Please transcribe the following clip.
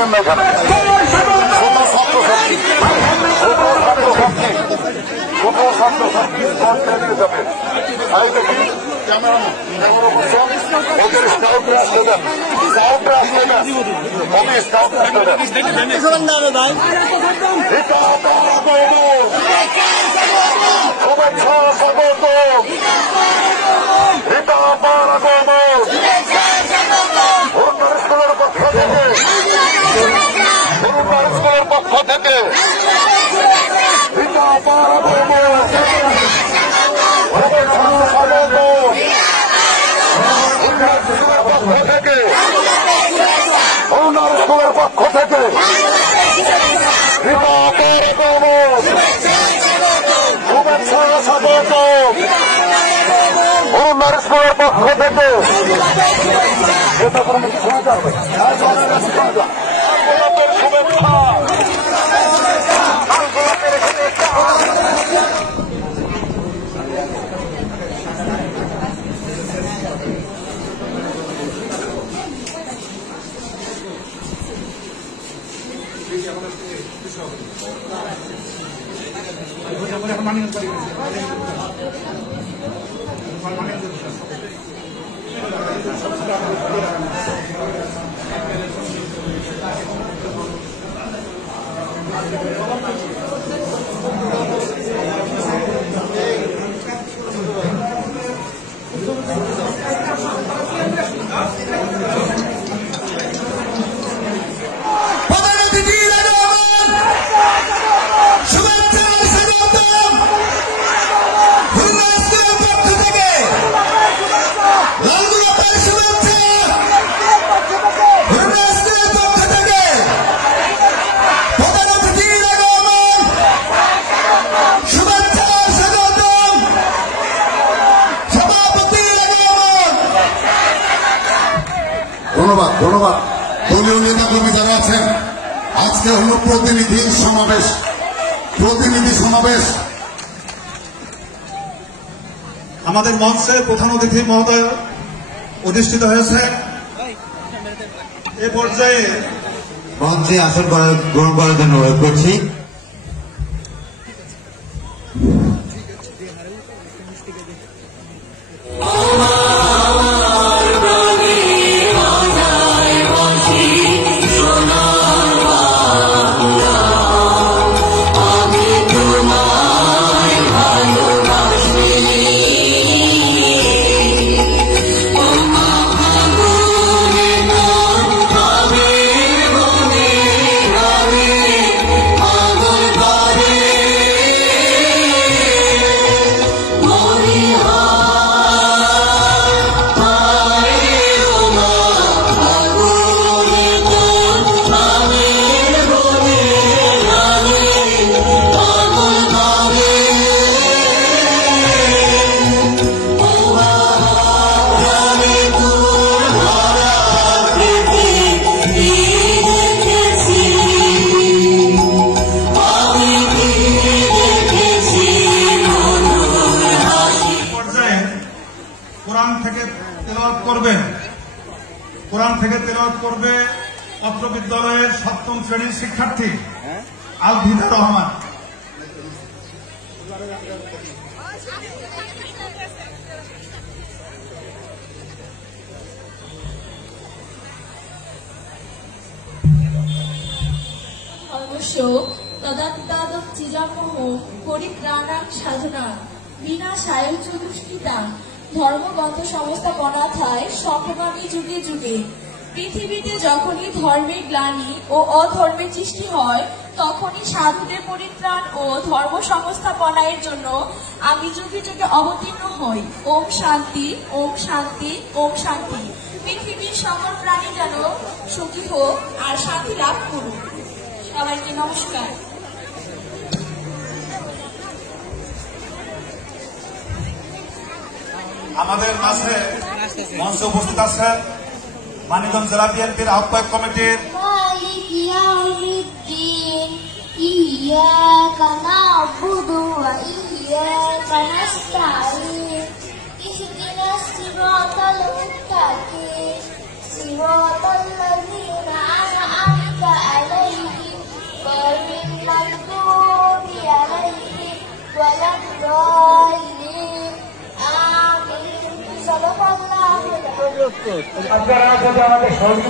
করবেন না এখানে। ছোট ছাত্রছাত্রী যাবে তাই দেখি ওদের স্কাউটে আসতে দেন, স্কাউটে আসতে দেন, ওদের স্কাউটে আসতে দেন। শুভেচ্ছা স্বাগত, এটা আমার আগমন বরুণার স্কুলের পক্ষ থেকে, বরুণার স্কুলের পক্ষ থেকে এটা আমার আগমন শুভেচ্ছা স্বাগত পক্ষ থেকে, বরুণার স্কুলের পক্ষ থেকে এটা আমার আগমন শুভেচ্ছা স্বাগত বরুণার স্কুলের পক্ষ থেকে। শুভেচ্ছা ধন্যবাদ ধন্যবাদ। দলীয় নেতা কর্মী যারা আছেন, আজকে হল প্রতিনিধি সমাবেশ। আমাদের মঞ্চে প্রধান অতিথি মহোদয় অধিষ্ঠিত হয়েছে। এ পর্যায়ে মঞ্চে আসন গ্রহণ করার জন্য অনুরোধ করছি। কোরআন থেকে তেলাওয়াত করবে অত্র বিদ্যালয়ের 7ম শ্রেণীর শিক্ষার্থী আলভিদা রহমান। অবশ্য তদাত্মাদম চিরামোহ পরিপ্রাণাং সাধনা বিনা সায়ু চতুষ্কৃতা ধর্মগত সংস্থাপনাথায় সংগ্রামী যুগে যুগে। পৃথিবীতে যখনই ধর্মের গ্লানি ও অধর্মের সৃষ্টি হয়, তখনই সাধুদের পরিত্রাণ ও ধর্ম সংস্থাপনার জন্য আমি যুগে যুগে অবতীর্ণ হই। ওম শান্তি, ওম শান্তি, ওম শান্তি। পৃথিবীর সকল প্রাণী যেন সুখী হোক আর শান্তি লাভ করুক। সবাইকে নমস্কার। আমাদের মাঝে মঞ্চে উপস্থিত আছেন মানিকগঞ্জ জেলা বিএনপির আহ্বায়ক কমিটির إياك نعبد وإياك نستعين اهدنا الصراط المستقيم صراط الذين أنعمت المغضوب عليهم ولا الضالين آمين صدق الله العظيم আপনারা যদি আমাদের সহযোগিতা